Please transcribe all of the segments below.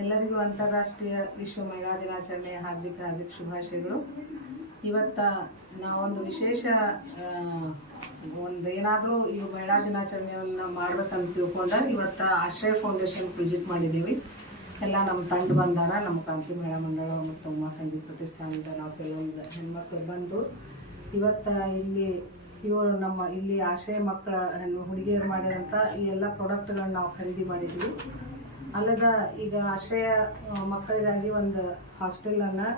ಎಲ್ಲರಿಗೂ ಅಂತಾರಾಷ್ಟ್ರೀಯ ವಿಶ್ವ ಮಹಿಳಾ ದಿನಾಚರಣೆಯ ಹಾರ್ದಿಕ ಶುಭಾಶಯಗಳು. ಇವತ್ತು ನಾವೊಂದು ವಿಶೇಷ ಏನಾದರೂ ಈ ಮಹಿಳಾ ದಿನಾಚರಣೆಯನ್ನು ಮಾಡ್ಬೇಕಂತ ತಿಳ್ಕೊಂಡಾಗ ಇವತ್ತು ಆಶ್ರಯ ಫೌಂಡೇಶನ್ ವಿಸಿಟ್ ಮಾಡಿದ್ದೀವಿ. ಎಲ್ಲ ನಮ್ಮ ತಂಡ ಬಂದಾರ, ನಮ್ಮ ಕ್ರಾಂತಿ ಮಹಿಳಾ ಮಂಡಳ ಮತ್ತು ಉಮಾ ಸಂಗೀತ ಪ್ರತಿಷ್ಠಾನದ ನಾವು ಕೆಲವೊಂದು ಹೆಣ್ಮಕ್ಳು ಬಂದು ಇವತ್ತು ಇವರು ನಮ್ಮ ಇಲ್ಲಿ ಆಶ್ರಯ ಮಕ್ಕಳ ಹುಡುಗಿಯರು ಮಾಡಿದಂಥ ಈ ಎಲ್ಲ ಪ್ರಾಡಕ್ಟ್ಗಳನ್ನ ನಾವು ಖರೀದಿ ಮಾಡಿದ್ವಿ. ಅಲ್ಲದ ಈಗ ಆಶ್ರಯ ಮಕ್ಕಳಿಗಾಗಿ ಒಂದು ಹಾಸ್ಟೆಲನ್ನು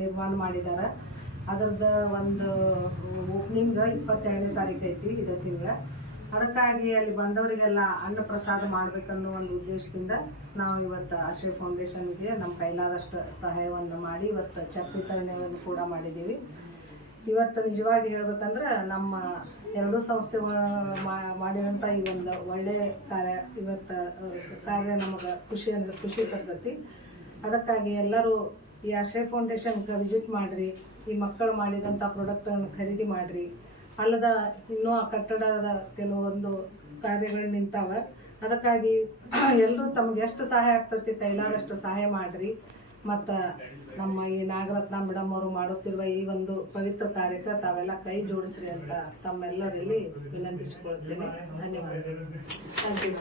ನಿರ್ಮಾಣ ಮಾಡಿದ್ದಾರೆ. ಅದರದ್ದು ಒಂದು ಓಪನಿಂಗ್ 22ನೇ ತಾರೀಕು ಐತಿ ಇದೇ ತಿಂಗಳ. ಅದಕ್ಕಾಗಿ ಅಲ್ಲಿ ಬಂದವರಿಗೆಲ್ಲ ಅನ್ನ ಪ್ರಸಾದ ಮಾಡಬೇಕನ್ನೋ ಒಂದು ಉದ್ದೇಶದಿಂದ ನಾವು ಇವತ್ತು ಆಶ್ರಯ ಫೌಂಡೇಶನ್ಗೆ ನಮ್ಮ ಕೈಲಾದಷ್ಟು ಸಹಾಯವನ್ನು ಮಾಡಿ ಇವತ್ತು ಚೆಕ್ ವಿತರಣೆಯನ್ನು ಕೂಡ ಮಾಡಿದ್ದೀವಿ. ಇವತ್ತು ನಿಜವಾಗಿ ಹೇಳ್ಬೇಕಂದ್ರೆ ನಮ್ಮ ಎರಡೂ ಸಂಸ್ಥೆಗಳು ಮಾಡಿದಂಥ ಈ ಒಂದು ಒಳ್ಳೆಯ ಕಾರ್ಯ ನಮಗೆ ಖುಷಿ ತರ್ತೈತಿ. ಅದಕ್ಕಾಗಿ ಎಲ್ಲರೂ ಈ ಆಶ್ರಯ ಫೌಂಡೇಶನ್ಗೆ ವಿಸಿಟ್ ಮಾಡಿರಿ, ಈ ಮಕ್ಕಳು ಮಾಡಿದಂಥ ಪ್ರಾಡಕ್ಟನ್ನು ಖರೀದಿ ಮಾಡಿರಿ. ಅಲ್ಲದ ಇನ್ನೂ ಆ ಕಟ್ಟಡದ ಕೆಲವೊಂದು ಕಾರ್ಯಗಳು ನಿಂತಾವೆ. ಅದಕ್ಕಾಗಿ ಎಲ್ಲರೂ ತಮಗೆ ಎಷ್ಟು ಸಹಾಯ ಆಗ್ತೈತಿ ಕೈಲಾದಷ್ಟು ಸಹಾಯ ಮಾಡಿರಿ. ಮತ್ತು ನಮ್ಮ ಈ ನಾಗರತ್ನ ಮೇಡಮ್ ಅವರು ಮಾಡುತ್ತಿರುವ ಈ ಒಂದು ಪವಿತ್ರ ಕಾರ್ಯಕ್ಕೆ ತಾವೆಲ್ಲ ಕೈ ಜೋಡಿಸ್ರಿ ಅಂತ ತಮ್ಮೆಲ್ಲರಲ್ಲಿ ವಿನಂತಿಸಿಕೊಳ್ಳುತ್ತೇನೆ. ಧನ್ಯವಾದಗಳು. Thank you.